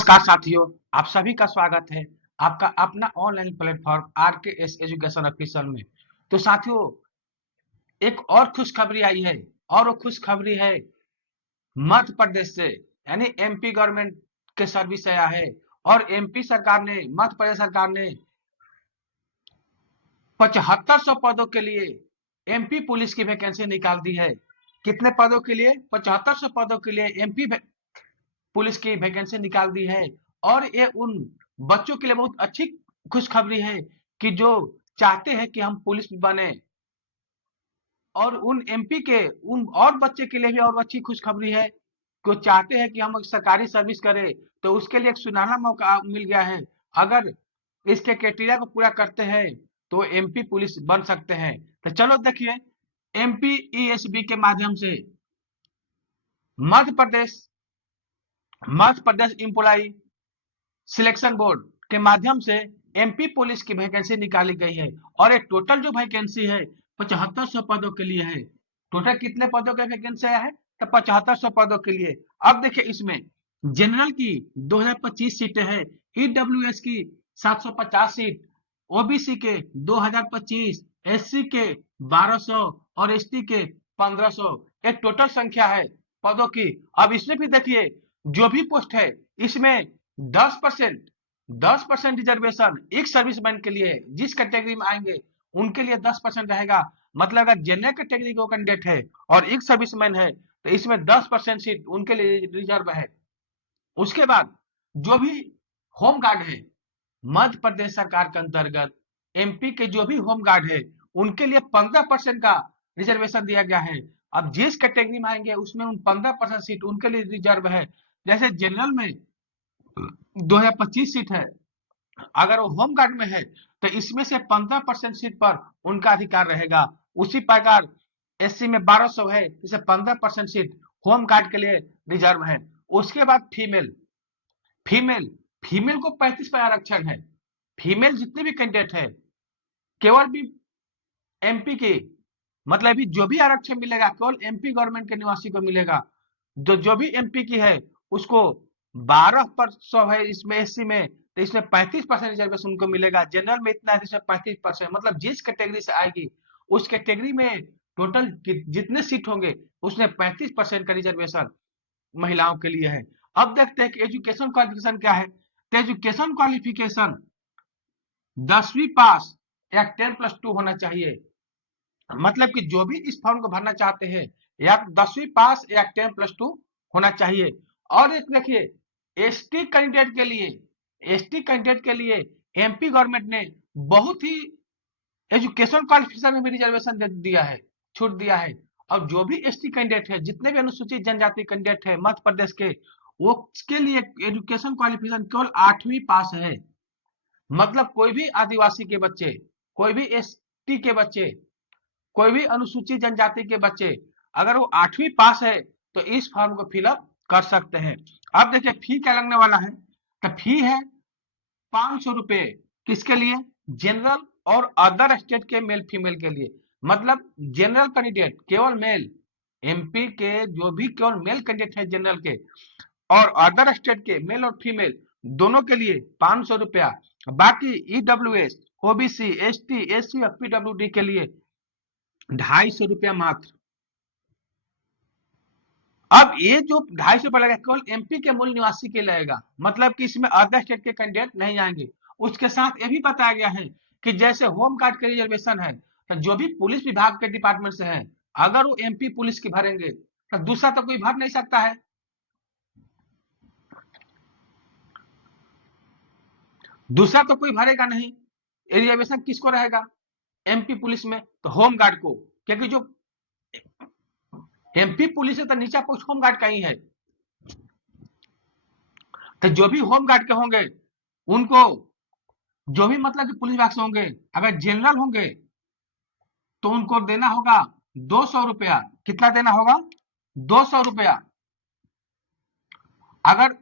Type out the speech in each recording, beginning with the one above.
नमस्कार साथियों, आप सभी का स्वागत है आपका अपना online platform RKS education official में। तो साथियों, एक और खुशखबरी आई है और वो खुशखबरी है मध्य प्रदेश से, यानी एमपी गवर्नमेंट के सर्विस आया है। और एमपी सरकार ने, मध्य प्रदेश सरकार ने 7500 पदों के लिए एमपी पुलिस की वैकेंसी निकाल दी है। कितने पदों के लिए? 7500 पदों के लिए एमपी पुलिस की वैकेंसी निकाल दी है। और ये उन बच्चों के लिए बहुत अच्छी खुशखबरी है कि जो चाहते हैं कि हम पुलिस में बने, और उन एमपी के उन और बच्चे के लिए भी और अच्छी खुशखबरी है कि वो चाहते हैं कि हम सरकारी सर्विस करें, तो उसके लिए एक सुनहरा मौका मिल गया है। अगर इसके क्राइटेरिया को पूरा करते हैं तो एमपी पुलिस बन सकते हैं। तो चलो देखिए, एमपी ईएसबी के माध्यम से Madhya Pradesh Madhya Pradesh employ selection board के माध्यम से एमपी पुलिस की वैकेंसी निकाली गई है। और एक टोटल जो वैकेंसी है 7500 पदों के लिए है। टोटल कितने पदों के वैकेंसी आया है? तो 7500 पदों के लिए। अब देखिए, इसमें जनरल की 2025 सीटें हैं, ईडब्ल्यूएस की 750 सीट, ओबीसी के 2025, एससी के 1200 और एसटी के 1500। एक टोटल संख्या है पदों की। अब इसमें भी देखिए, जो भी पोस्ट है इसमें 10% रिजर्वेशन एक सर्विसमैन के लिए है। जिस कैटेगरी में आएंगे उनके लिए 10% रहेगा। मतलब अगर जनरल कैटेगरी का कैंडिडेट है और एक सर्विसमैन है तो इसमें 10% सीट उनके लिए रिजर्व है। उसके बाद जो भी होम गार्ड है, मध्य प्रदेश सरकार के अंतर्गत एमपी के जो भी होम गार्ड है उनके लिए 15% का रिजर्वेशन दिया गया है। अब जिस कैटेगरी में आएंगे उसमें उन 15% सीट उनके लिए रिजर्व है। जैसे जनरल में 2025 सीट है, अगर वो होम गार्ड में है तो इसमें से 15% सीट पर उनका अधिकार रहेगा। उसी प्रकार एससी में 1200 है, इसे 15% सीट होम गार्ड के लिए रिजर्व है। उसके बाद फीमेल फीमेल फीमेल को 35 पर आरक्षण है। फीमेल जितने भी कैंडिडेट है, केवल भी एमपी के, मतलब भी जो भी आरक्षण मिलेगा केवल एमपी गवर्नमेंट के निवासी को मिलेगा। जो भी एमपी की है उसको 12% है इसमें, एससी में तो इसमें 35% रिजर्वेशन उनको मिलेगा। जनरल में इतना है, इसमें 35%। मतलब जिस कैटेगरी से आएगी उस कैटेगरी में टोटल जितने सीट होंगे उसमें 35% का रिजर्वेशन महिलाओं के लिए है। अब देखते हैं कि एजुकेशन क्वालिफिकेशन क्या है। तो एजुकेशन क्वालिफिकेशन 10वीं पास या 10+2 होना चाहिए। मतलब कि जो भी इस फॉर्म को भरना चाहते हैं या 10वीं पास या 10+2 होना चाहिए। और एक देखिए, एसटी कैंडिडेट के लिए एमपी गवर्नमेंट ने बहुत ही एजुकेशन क्वालिफिकेशन में भी रिजर्वेशन दे दिया है, छूट दिया है। और जो भी एसटी कैंडिडेट है, जितने भी अनुसूचित जनजाति कैंडिडेट है मध्य प्रदेश के, वो उसके लिए एजुकेशन क्वालिफिकेशन केवल 8वीं पास है। मतलब कोई भी आदिवासी के बच्चे, कोई भी एसटी के बच्चे, कोई भी अनुसूचित जनजाति के बच्चे अगर वो 8वीं पास है तो इस फॉर्म को फिलअप कर सकते हैं। अब देखिए फी क्या लगने वाला है। तो फी है 500 रुपए। किसके लिए? जनरल और अदर स्टेट के मेल फीमेल के लिए। मतलब जनरल कैंडिडेट केवल मेल, एमपी के जो भी केवल मेल कैंडिडेट है जनरल के, और अदर स्टेट के मेल और फीमेल दोनों के लिए 500 रुपया। बाकी ईडब्ल्यूएस, ओबीसी, एसटी, एससी और पीडब्ल्यूडी के लिए 250 रुपया मात्र। अब ये जो 250 रुपया लगेगा केवल एमपी के मूल निवासी के लगेगा। मतलब कि इसमें अदर स्टेट के कैंडिडेट नहीं आएंगे। उसके साथ ये भी बताया गया है कि जैसे होम गार्ड के रिजर्वेशन है, तो जो भी पुलिस विभाग के डिपार्टमेंट से है, अगर वो एमपी पुलिस की भरेंगे तो दूसरा तो कोई भर नहीं सकता है। दूसरा तो कोई भरेगा नहीं। रिजर्वेशन किसको रहेगा? एमपी पुलिस में तो होम गार्ड को, क्योंकि जो एमपी पुलिस है तो नीचा पोस्ट होम गार्ड का ही है। तो जो भी होम गार्ड के होंगे उनको, जो भी मतलब कि पुलिस विभाग से होंगे, अगर जनरल होंगे तो उनको देना होगा 200 रुपया। कितना देना होगा? 200 रुपया। अगर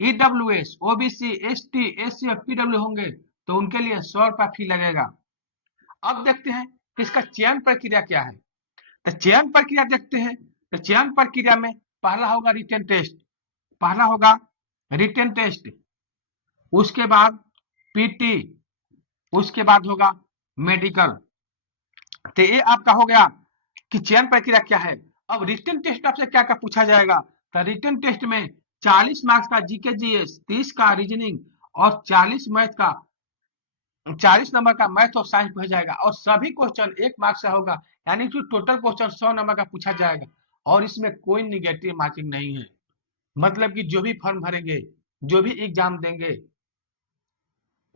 ईडब्ल्यूएस, ओबीसी, एसटी, एससी और पीडब्ल्यू होंगे तो उनके लिए 100 रुपया फी लगेगा। अब देखते हैं कि इसका चयन प्रक्रिया क्या है। तो चयन प्रक्रिया देखते हैं। तो चयन प्रक्रिया में पहला होगा रिटन टेस्ट, पहला होगा रिटन टेस्ट, उसके बाद पीटी, उसके बाद होगा मेडिकल। तो ये आपका हो गया कि चयन प्रक्रिया क्या है। अब रिटन टेस्ट आपसे क्या क्या पूछा जाएगा, तो रिटन टेस्ट में 40 मार्क्स का जीके जीएस, 30 का रीजनिंग और 40 नंबर का मैथ और साइंस पूछा जाएगा, और सभी क्वेश्चन 1 मार्क्स का होगा, यानी कि टोटल क्वेश्चन 100 नंबर का पूछा जाएगा, और इसमें कोई निगेटिव मार्किंग नहीं है। मतलब कि जो भी फॉर्म भरेंगे, जो भी एग्जाम देंगे,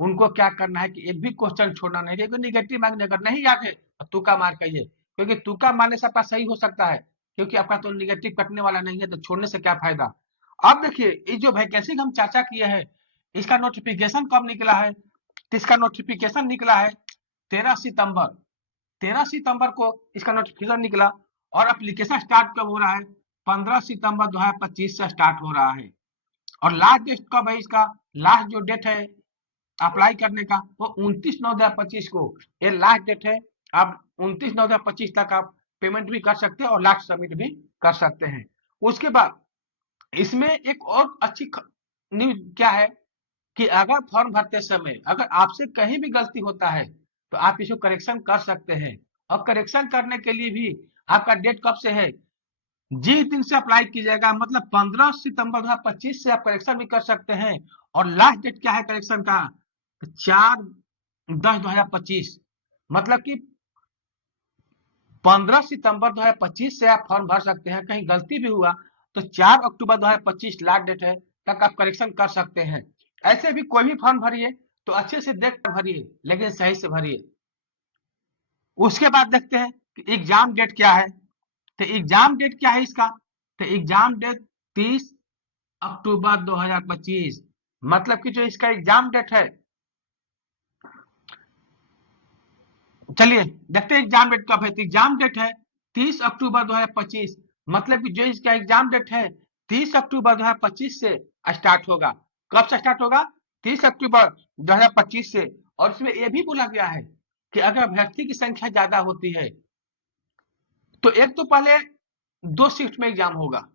उनको क्या करना है कि एक भी क्वेश्चन छोड़ना नहीं है। निगेटिव मार्क अगर नहीं याद है तो तुक्का मार करिए, क्योंकि तुक्का मारने से आपका सही हो सकता है, क्योंकि आपका तो निगेटिव कटने वाला नहीं है, तो छोड़ने से क्या फायदा। अब देखिए, ये जो वैकेंसी हम चर्चा किए हैं, इसका नोटिफिकेशन कब निकला है, तो इसका नोटिफिकेशन निकला है 13 सितंबर। 13 सितंबर को इसका नोटिफिकेशन निकला, और एप्लीकेशन स्टार्ट कब हो रहा है, 15 सितंबर 2025 से स्टार्ट हो रहा है। और लास्ट डेट कब है इसका, लास्ट जो डेट है अप्लाई करने का, वो 29/9/2025 को ये लास्ट डेट है। आप 29/9/2025 तक आप पेमेंट भी कर सकते हैं और लास्ट सबमिट भी कर सकते हैं। उसके बाद इसमें एक और अच्छी न्यूज क्या है कि अगर फॉर्म भरते समय अगर आपसे कहीं भी गलती होता है, तो आप इसको करेक्शन कर सकते हैं। और करेक्शन करने के लिए भी आपका डेट कब से है, जिस दिन से अप्लाई कीजिएगा, मतलब 15 सितंबर 2025 से आप करेक्शन भी कर सकते हैं। और लास्ट डेट क्या है करेक्शन का, 4/10/2025, मतलब कि 15 सितंबर 2025 से आप फॉर्म भर सकते हैं। कहीं गलती भी हुआ तो 4 अक्टूबर 2025 लास्ट डेट है, तक आप करेक्शन कर सकते हैं। ऐसे भी कोई भी फॉर्म भरिए तो अच्छे से देख कर भरिए, लेकिन सही से भरिए। उसके बाद देखते हैं कि एग्जाम डेट क्या है। तो एग्जाम डेट क्या है इसका, तो एग्जाम डेट 30 अक्टूबर 2025, मतलब कि जो इसका एग्जाम डेट है, चलिए देखते हैं एग्जाम डेट कब है। तो एग्जाम डेट है 30 अक्टूबर 2025, मतलब कि जो इसका एग्जाम डेट है 30 अक्टूबर 2025 से स्टार्ट होगा। कब से स्टार्ट होगा, 30 अक्टूबर 2025 से। और इसमें यह भी बोला गया है कि अगर अभ्यर्थी की संख्या ज्यादा होती है, तो एक तो पहले 2 शिफ्ट में एग्जाम होगा,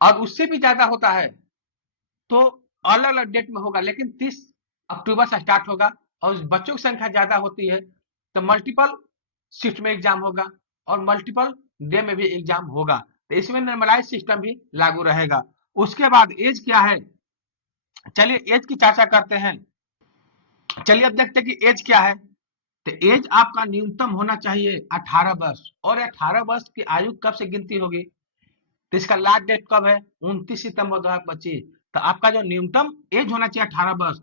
और उससे भी ज्यादा होता है तो अलग अलग डेट में होगा, लेकिन 30 अक्टूबर से स्टार्ट होगा। और बच्चों की संख्या ज्यादा होती है तो मल्टीपल शिफ्ट में एग्जाम होगा, और मल्टीपल डे में भी एग्जाम होगा। तो इसमें नॉर्मलाइज सिस्टम भी लागू रहेगा। उसके बाद एज क्या है, चलिए एज की चर्चा करते हैं। चलिए अब देखते हैं कि एज क्या है। तो एज आपका न्यूनतम होना चाहिए 18 वर्ष, और 18 वर्ष की आयु कब से गिनती होगी, तो इसका लास्ट डेट कब है, 29 सितंबर 2025। तो आपका जो न्यूनतम एज होना चाहिए 18 वर्ष,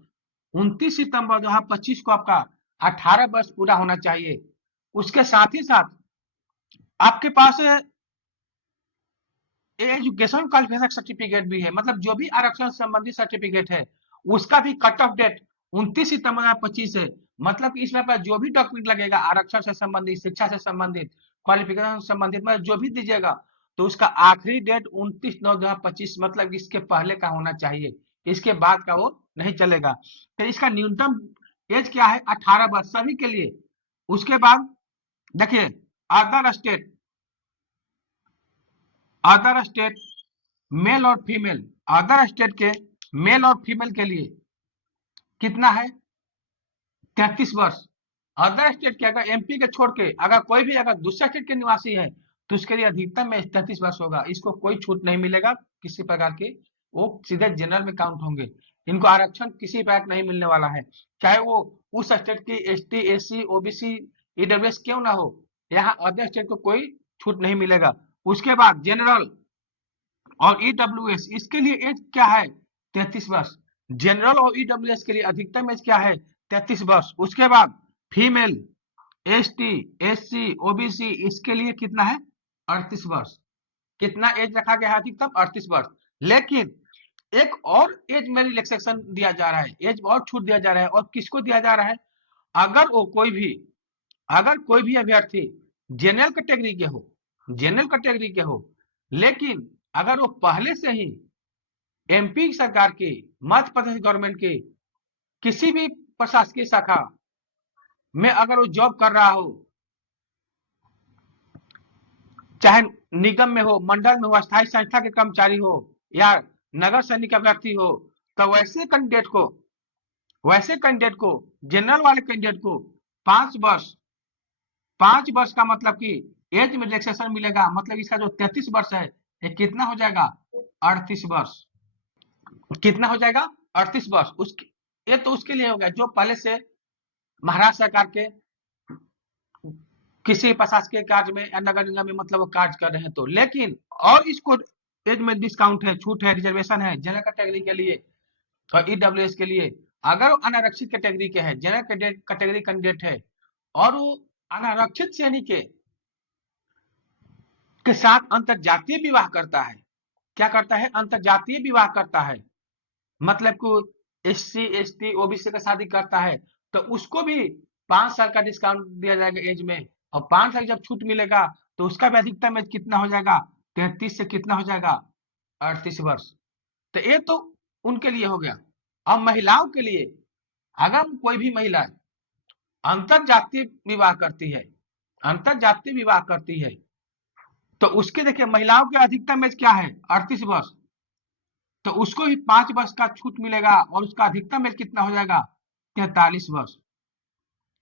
29 सितंबर 2025 को आपका 18 वर्ष पूरा होना चाहिए। उसके साथ ही साथ आपके पास एजुकेशन क्वालिफिकेशन सर्टिफिकेट भी है, मतलब जो भी आरक्षण संबंधित सर्टिफिकेट है, उसका भी कट ऑफ डेट 29 सितंबर 2025 है। मतलब कि इसमें आपका जो भी डॉक्यूमेंट लगेगा आरक्षण से संबंधित, शिक्षा से संबंधित, क्वालिफिकेशन से संबंधित, मतलब जो भी दीजिएगा, तो उसका आखिरी डेट 29/9/2025, मतलब इसके पहले का होना चाहिए, इसके बाद का वो नहीं चलेगा। तो इसका न्यूनतम एज क्या है, 18 वर्ष सभी के लिए। उसके बाद देखिए, other state, other state male और फीमेल, अदर स्टेट के मेल और फीमेल के लिए कितना है, 33 वर्ष। अदर स्टेट के अगर एमपी के छोड़ के अगर कोई भी अगर दूसरे स्टेट के निवासी है, तो उसके लिए अधिकतम में 33 वर्ष होगा। इसको कोई छूट नहीं मिलेगा किसी प्रकार की, वो सीधे जनरल में काउंट होंगे। इनको आरक्षण किसी प्रकार नहीं मिलने वाला है, चाहे वो उस स्टेट की एसटी, एससी, ओबीसी, ईडब्ल्यूएस क्यों ना हो, यहाँ अदर स्टेट को कोई छूट नहीं मिलेगा। उसके बाद जनरल और ईडब्ल्यूएस, इसके लिए एज क्या है, 33 वर्ष। जनरल और ईडब्ल्यूएस के लिए अधिकतम एज क्या है, 33 वर्ष। उसके बाद फीमेल, एसटी, एससी, ओबीसी, इसके लिए कितना है, 38 वर्ष। कितना एज रखा गया है अधिकतम, 38 वर्ष। लेकिन एक और एज में रिलैक्सेशन दिया जा रहा है, एज और छूट दिया जा रहा है। और किसको दिया जा रहा है, अगर वो कोई भी, अगर कोई भी अभ्यर्थी जनरल कैटेगरी के हो, जनरल कैटेगरी के हो, लेकिन अगर वो पहले से ही एमपी सरकार की, मध्य प्रदेश गवर्नमेंट की किसी भी प्रशासकीय शाखा में अगर वो जॉब कर रहा हो, चाहे निगम में हो, मंडल में हो, स्थायी संस्था के कर्मचारी हो, या नगर सैनिक अभ्यर्थी हो, तो वैसे कैंडिडेट को जनरल वाले कैंडिडेट को 5 वर्ष 5 वर्ष का मतलब कि एज में रिलैक्सेशन मिलेगा। मतलब इसका जो 33 वर्ष है ये कितना हो जाएगा, 38 वर्ष। कितना हो जाएगा, 38 वर्ष। उसके ये तो उसके लिए हो गया जो पहले से महाराष्ट्र सरकार के किसी प्रशासकीय कार्य में या नगर निगम में मतलब वो कार्य कर रहे हैं तो। लेकिन और इसको एज में डिस्काउंट है, छूट है, रिजर्वेशन है जनरल कैटेगरी के लिए और ईडब्ल्यूएस के लिए। अगर वो अनारक्षित कैटेगरी के है, जनरल कैटेगरी कैंडिडेट है और वो अनारक्षित श्रेणी के साथ अंतरजातीय विवाह करता है, क्या करता है, अंतरजातीय विवाह करता है, मतलब को एससी एसटी ओबीसी का शादी करता है, तो उसको भी 5 साल का डिस्काउंट दिया जाएगा एज में। और 5 साल जब छूट मिलेगा तो उसका भी अधिकतम एज कितना हो जाएगा, 33 से कितना हो जाएगा, 38 वर्ष। तो ये तो उनके लिए हो गया। अब महिलाओं के लिए, अगर कोई भी महिला अंतरजातीय विवाह करती है, अंतरजातीय विवाह करती है, तो उसके देखिए महिलाओं के अधिकतम एज क्या है, 38 वर्ष। तो उसको भी 5 वर्ष का छूट मिलेगा और उसका अधिकतम एज कितना हो जाएगा, 43 वर्ष।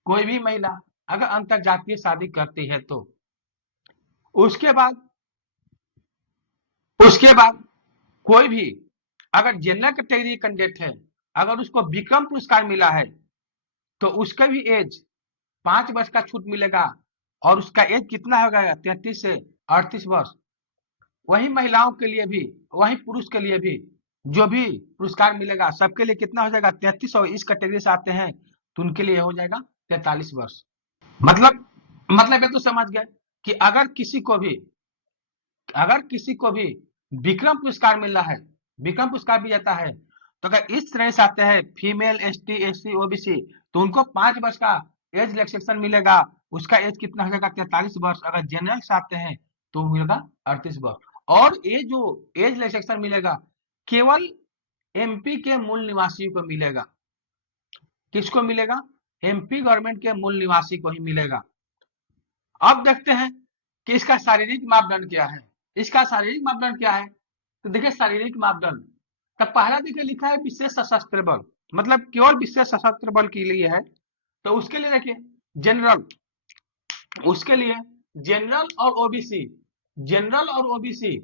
कोई भी महिला अगर अंतरजातीय शादी करती है तो उसके बाद कोई भी अगर जनरल कैटेगरी कैंडिडेट है, अगर उसको विक्रम पुरस्कार मिला है तो उसका भी एज 5 वर्ष का छूट मिलेगा और उसका एज कितना हो गया, 33 से 38 वर्ष। वही महिलाओं के लिए भी, वही पुरुष के लिए भी जो भी पुरस्कार मिलेगा सबके लिए कितना हो जाएगा, 33। और इस कैटेगरी से आते हैं तो उनके लिए हो जाएगा 43 वर्ष। मतलब ये तो समझ गए कि अगर किसी को भी विक्रम पुरस्कार मिल रहा है, विक्रम पुरस्कार भी जाता है, तो अगर इस श्रेणी से आते हैं फीमेल एसटी एससी ओबीसी तो उनको 5 वर्ष का एज रिलैक्सेशन मिलेगा। उसका एज कितना हो जाएगा, 43 वर्ष। अगर जनरल से आते हैं तो मिलेगा 38 वर्ष। और ये जो एज रिलैक्सेशन मिलेगा केवल एमपी के मूल निवासियों को मिलेगा। किसको मिलेगा, एमपी गवर्नमेंट के मूल निवासी को ही मिलेगा। अब देखते हैं कि इसका शारीरिक मापदंड क्या है। इसका शारीरिक मापदंड क्या है, तो देखिए शारीरिक मापदंड, तब पहला देखिए लिखा है विशेष सशस्त्र बल, मतलब केवल विशेष सशस्त्र बल के लिए है। तो उसके लिए देखिए जनरल, उसके लिए जनरल और ओबीसी, जनरल और ओबीसी,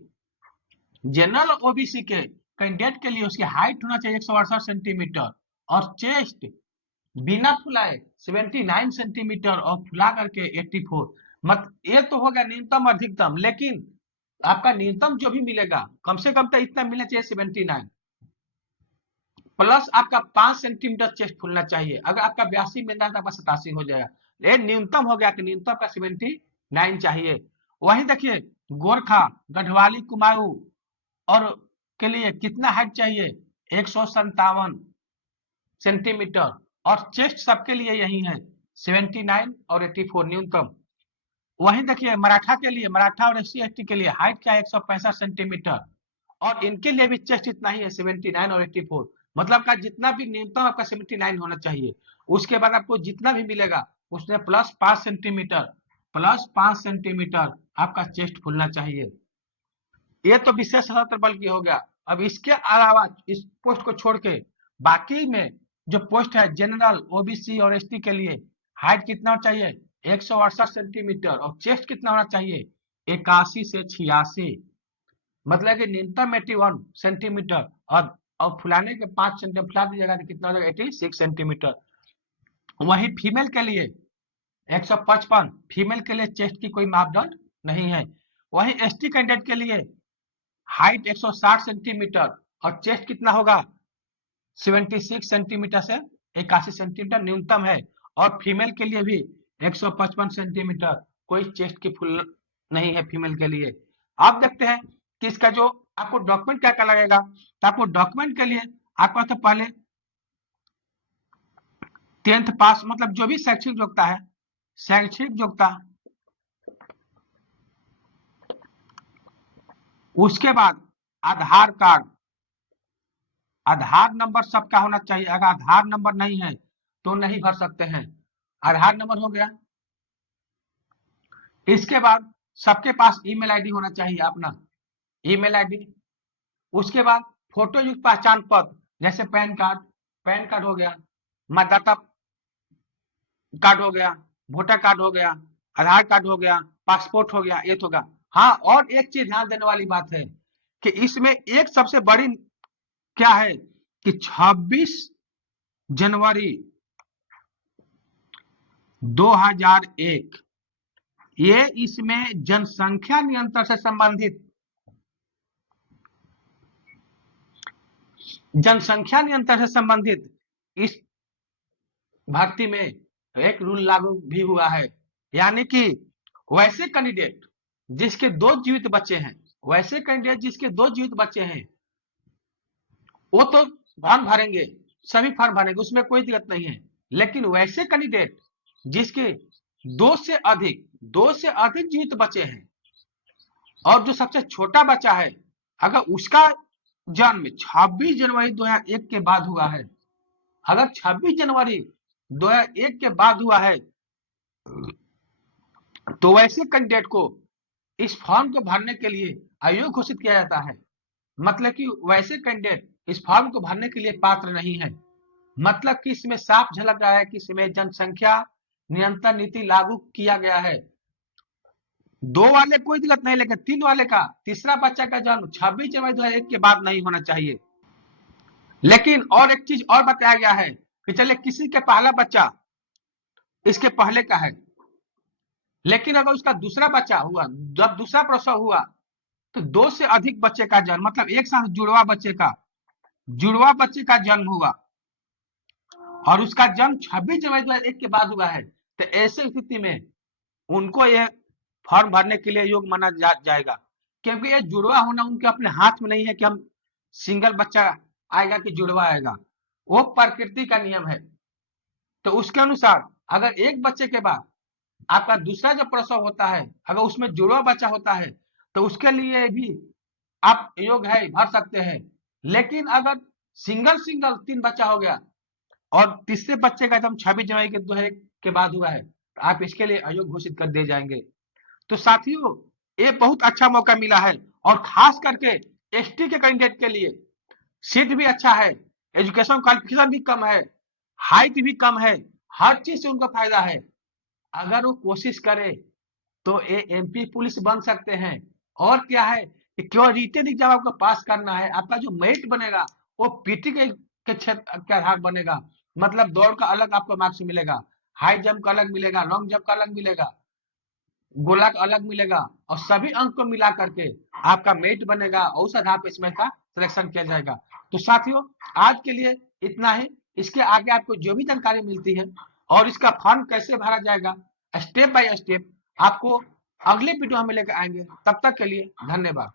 जनरल और ओबीसी के कैंडिडेट के लिए उसकी हाइट होना चाहिए 168 सेंटीमीटर और चेस्ट बिना फुलाए 79 सेंटीमीटर और फुला करके 84। मत ये तो होगा न्यूनतम अधिकतम, लेकिन आपका न्यूनतम जो भी मिलेगा कम से कम तो इतना मिलना चाहिए 79 प्लस आपका 5 सेंटीमीटर चेस्ट फुलना चाहिए। अगर आपका 82 मिलता है तो आपका 87 हो जाएगा। ये न्यूनतम हो गया कि न्यूनतम का 79 चाहिए। वही देखिए गोरखा गढ़वाली कुमाऊं और के लिए कितना हाइट चाहिए, 157 सेंटीमीटर और चेस्ट सबके लिए यही है 79 और 84 न्यूनतम। वहीं देखिए मराठा के लिए, मराठा और एससी एसटी के लिए हाइट क्या है, 165 सेंटीमीटर और इनके लिए भी चेस्ट इतना ही है 79 और 84। मतलब का जितना भी न्यूनतम आपका 79 होना चाहिए। उसके बाद आपको जितना भी मिलेगा उसमें प्लस 5 सेंटीमीटर आपका चेस्ट फुलना चाहिए। ये तो विशेष सशस्त्र बल की हो गया। अब इसके अलावा इस पोस्ट को छोड़ के बाकी में जो पोस्ट है जनरल ओबीसी और एसटी के लिए हाइट कितना चाहिए, 168 सेंटीमीटर और चेस्ट कितना होना चाहिए, 81 से 86। मतलब कि न्यूनतम 81 सेंटीमीटर और फुलाने के 5 सेंटीमीटर फुला दीजिएगा तो कितना हो जाएगा, 86 सेंटीमीटर। वही फीमेल के लिए 155, फीमेल के लिए चेस्ट की कोई मापदंड नहीं है। वही एसटी कैंडिडेट के लिए हाइट 160 सेंटीमीटर और चेस्ट कितना होगा, 76 सेंटीमीटर से 81 सेंटीमीटर न्यूनतम है। और फीमेल के लिए भी 155 सेंटीमीटर, कोई चेस्ट की फुल नहीं है फीमेल के लिए। आप देखते हैं कि इसका जो आपको डॉक्यूमेंट क्या क्या लगेगा, तो आपको डॉक्यूमेंट के लिए आपका तो पहले 10th पास, मतलब जो भी शैक्षिक योग्यता है, शैक्षिक योग्यता, उसके बाद आधार कार्ड, आधार नंबर सबका होना चाहिए। अगर आधार नंबर नहीं है तो नहीं भर सकते हैं। आधार नंबर हो गया। इसके बाद सबके पास ईमेल आईडी होना चाहिए अपना, ईमेल आईडी। उसके बाद फोटो युक्त पहचान पत्र जैसे पैन कार्ड हो गया, मतदाता कार्ड हो गया, वोटर कार्ड हो गया, आधार कार्ड हो गया, पासपोर्ट हो गया, ये तो होगा। हाँ, और एक चीज ध्यान देने वाली बात है कि इसमें एक सबसे बड़ी क्या है कि 26 जनवरी 2001 ये इसमें जनसंख्या नियंत्रण से संबंधित इस भर्ती में एक रूल लागू भी हुआ है, यानी कि वैसे कैंडिडेट जिसके 2 जीवित बच्चे हैं, वो तो फॉर्म भरेंगे, सभी फॉर्म भरेंगे, उसमें कोई दिक्कत नहीं है। लेकिन वैसे कैंडिडेट जिसके 2 से अधिक जीवित बच्चे हैं और जो सबसे छोटा बच्चा है, अगर उसका जन्म 26 जनवरी 2001 के बाद हुआ है, अगर 26 जनवरी 2001 के बाद हुआ है, तो वैसे कैंडिडेट को इस फॉर्म को भरने के लिए अयोग्य घोषित किया जाता है। मतलब कि वैसे कैंडिडेट इस फॉर्म को भरने के लिए पात्र नहीं है। मतलब कि इसमें साफ झलक रहा है कि इसमें जनसंख्या नियंत्रण नीति लागू किया गया है। 2 वाले कोई दिक्कत नहीं, लेकिन 3 वाले का तीसरा बच्चा का जन्म 26 जनवरी 2001 के बाद नहीं होना चाहिए। लेकिन और एक चीज और बताया गया है कि चलिए किसी के पहला बच्चा इसके पहले का है, लेकिन अगर उसका दूसरा बच्चा हुआ, जब दूसरा प्रसव हुआ, तो 2 से अधिक बच्चे का जन्म, मतलब एक साथ जुड़वा बच्चे का जन्म हुआ और उसका जन्म 26 जनवरी 2001 के बाद हुआ है, तो ऐसे स्थिति में उनको यह फॉर्म भरने के लिए योग्य माना जाएगा, क्योंकि ये जुड़वा होना उनके अपने हाथ में नहीं है कि हम सिंगल बच्चा आएगा कि जुड़वा आएगा, वो प्रकृति का नियम है। तो उसके अनुसार अगर एक बच्चे के बाद आपका दूसरा जब प्रसव होता है, अगर उसमें जुड़वा बच्चा होता है, तो उसके लिए भी आप योग्य है, भर सकते हैं। लेकिन अगर सिंगल 3 बच्चा हो गया और तीसरे बच्चे का जन्म 26 जनवरी के 2001 के बाद हुआ है, तो आप इसके लिए अयोग्य घोषित कर दिए जाएंगे। तो साथियों, ये बहुत अच्छा मौका मिला है और खास करके एसटी के कैंडिडेट के लिए सीट भी अच्छा है, एजुकेशन क्वालिफिकेशन भी कम है, हाइट भी कम है, हर चीज से उनको फायदा है। अगर वो कोशिश करे तो ये एमपी पुलिस बन सकते हैं। और क्या है कि केवल रिटन एग्जाम आपको पास करना है, आपका जो मेरिट बनेगा वो पीटी के क्षेत्र के आधार बनेगा। मतलब दौड़ का अलग आपको मार्क्स मिलेगा, हाई जंप का अलग मिलेगा, लॉन्ग जंप का अलग मिलेगा, गोला का अलग मिलेगा, और सभी अंक को मिला करके आपका मेरिट बनेगा और उस आधार पर इसमें का सिलेक्शन किया जाएगा। तो साथियों, आज के लिए इतना ही। इसके आगे आपको जो भी जानकारी मिलती है और इसका फॉर्म कैसे भरा जाएगा स्टेप बाय स्टेप आपको अगले वीडियो में लेकर आएंगे। तब तक के लिए धन्यवाद।